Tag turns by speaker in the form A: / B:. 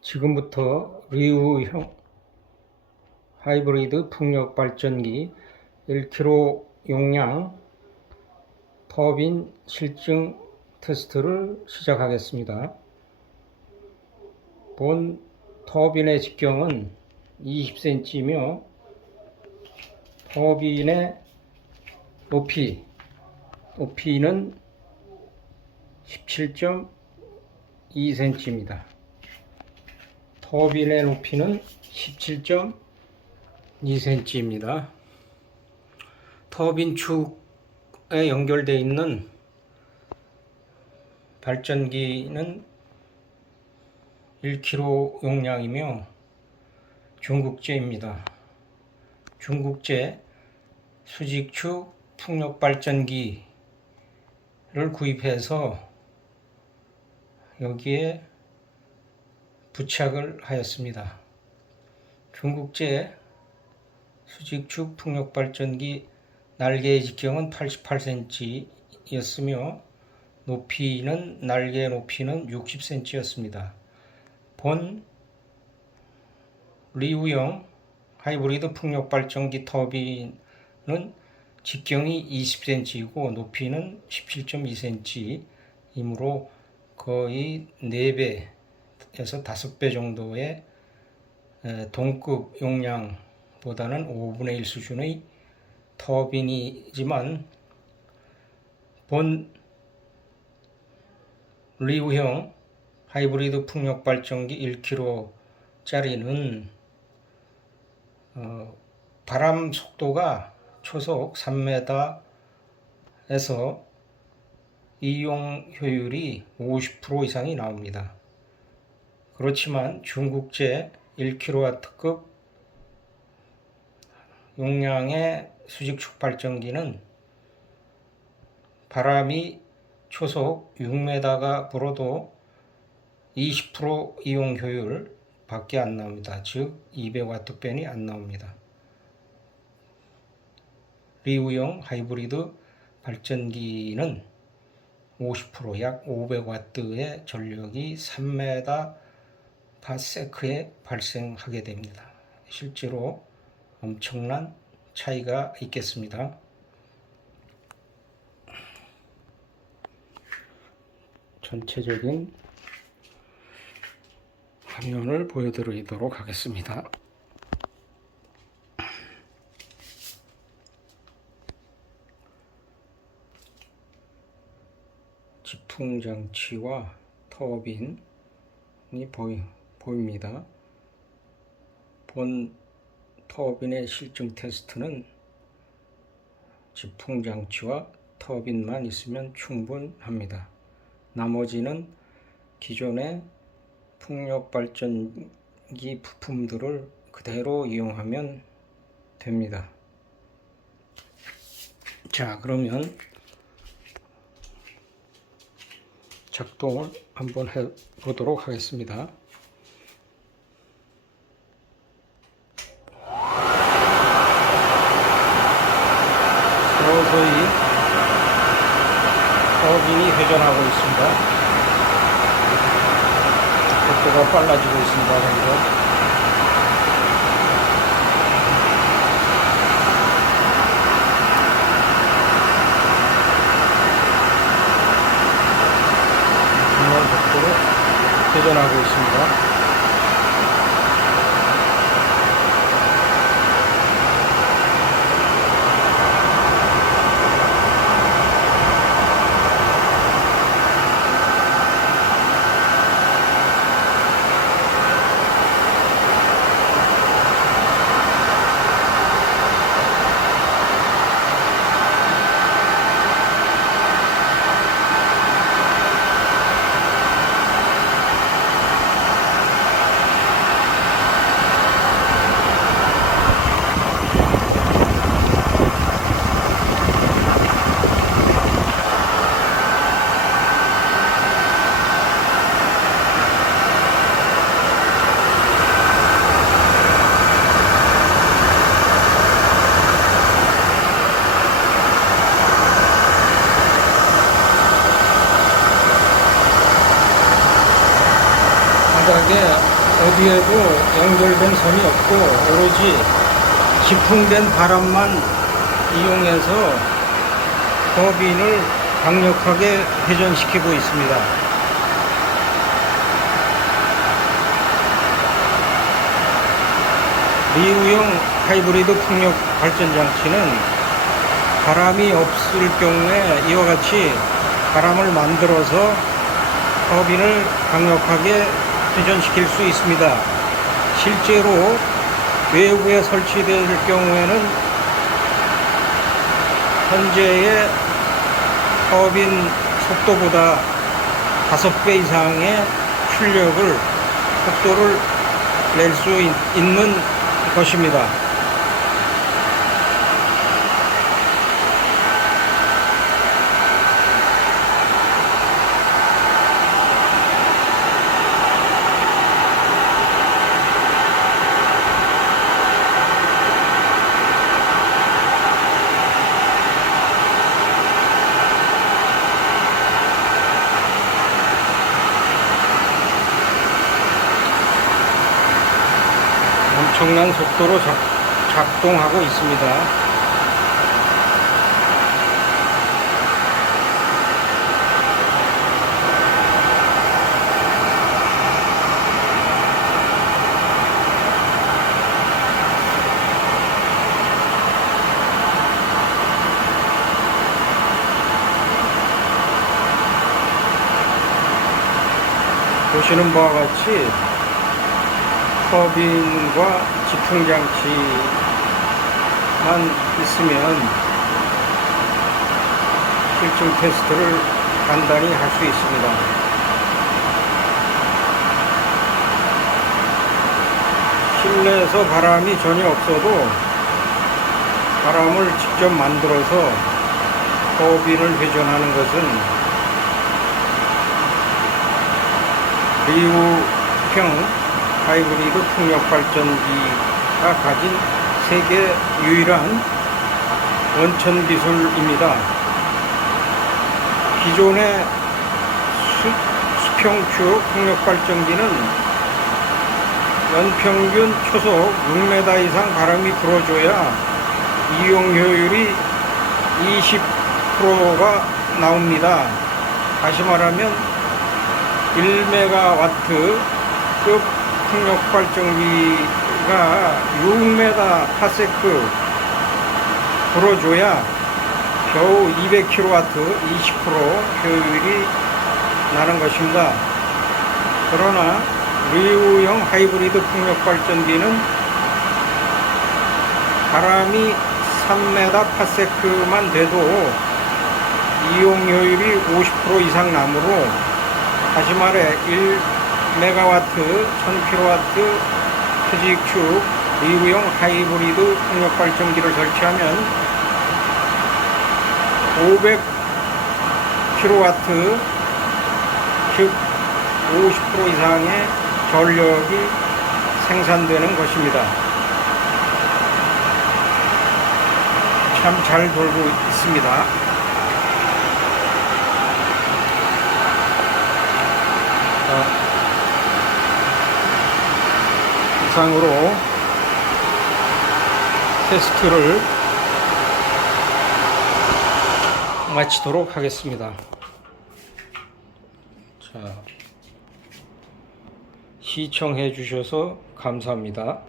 A: 지금부터 리우형 하이브리드 풍력 발전기 1kg 용량 터빈 실증 테스트를 시작하겠습니다. 본 터빈의 직경은 20cm이며 터빈의 높이 높이는 17.2cm입니다. 터빈의 높이는 17.2cm입니다. 터빈 축에 연결되어 있는 발전기는 1kg 용량이며 중국제입니다. 중국제 수직축 풍력 발전기를 구입해서 여기에 부착을 하였습니다. 중국제 수직축 풍력 발전기 날개의 직경은 88cm였으며 높이는 날개 높이는 60cm였습니다. 본 리우형 하이브리드 풍력 발전기 터빈은 직경이 20cm이고 높이는 17.2cm이므로 거의 4배 에서 5배 정도의 동급 용량보다는 5분의 1 수준의 터빈이지만 본 리우형 하이브리드 풍력 발전기 1kg짜리는 어, 바람 속도가 초속 3m에서 이용 효율이 50% 이상이 나옵니다. 그렇지만 중국제 1kW급 용량의 수직축 발전기는 바람이 초속 6m가 불어도 20% 이용 효율 밖에 안 나옵니다. 즉 200W 밴이 안 나옵니다. 리우용 하이브리드 발전기는 50%약 500W의 전력이 3m 파세크에 발생하게 됩니다. 실제로 엄청난 차이가 있겠습니다. 전체적인 화면을 보여드리도록 하겠습니다. 지풍 장치와 터빈이 보이, 보입니다. 본 터빈의 실증 테스트는 지풍 장치와 터빈만 있으면 충분합니다. 나머지는 기존의 풍력 발전기 부품들을 그대로 이용하면 됩니다. 자, 그러면 작동을 한번 해 보도록 하겠습니다. 서서히 터빈이 회전하고 있습니다. 속도가 빨라지고 있습니다. 점점. 회전하고 있습니다. 어디에도 연결된 선이 없고 오로지 지풍된 바람만 이용해서 터빈을 강력하게 회전시키고 있습니다. 리우형 하이브리드 풍력 발전 장치는 바람이 없을 경우에 이와 같이 바람을 만들어서 터빈을 강력하게 회전시킬 수 있습니다. 실제로 외부에 설치될 경우에는 현재의 터빈 속도보다 5배 이상의 출력을 속도를 낼 수 있는 것입니다. 엄청난 속도로 작, 작동하고 있습니다. 보시는 바와 같이 터빈과 지풍 장치만 있으면 실증 테스트를 간단히 할 수 있습니다. 실내에서 바람이 전혀 없어도 바람을 직접 만들어서 터빈을 회전하는 것은 리우형 하이브리드 풍력 발전기가 가진 세계 유일한 원천 기술입니다. 기존의 수, 수평축 풍력 발전기는 연평균 초속 6m 이상 바람이 불어줘야 이용 효율이 20%가 나옵니다. 다시 말하면 1메가와트 급 풍력 발전기가 6m 파세크 불어줘야 겨우 200kW 20% 효율이 나는 것입니다. 그러나 리우형 하이브리드 풍력 발전기는 바람이 3m 파세크만 돼도 이용 효율이 50% 이상 나므로 다시 말해 1 메가와트 1000kW 표직축 리우형 하이브리드 풍력 발전기를 설치하면 500kW 즉 50% 이상의 전력이 생산되는 것입니다. 참 잘 돌고 있습니다. 자, 이상으로 테스트를 마치도록 하겠습니다. 자, 시청해 주셔서 감사합니다.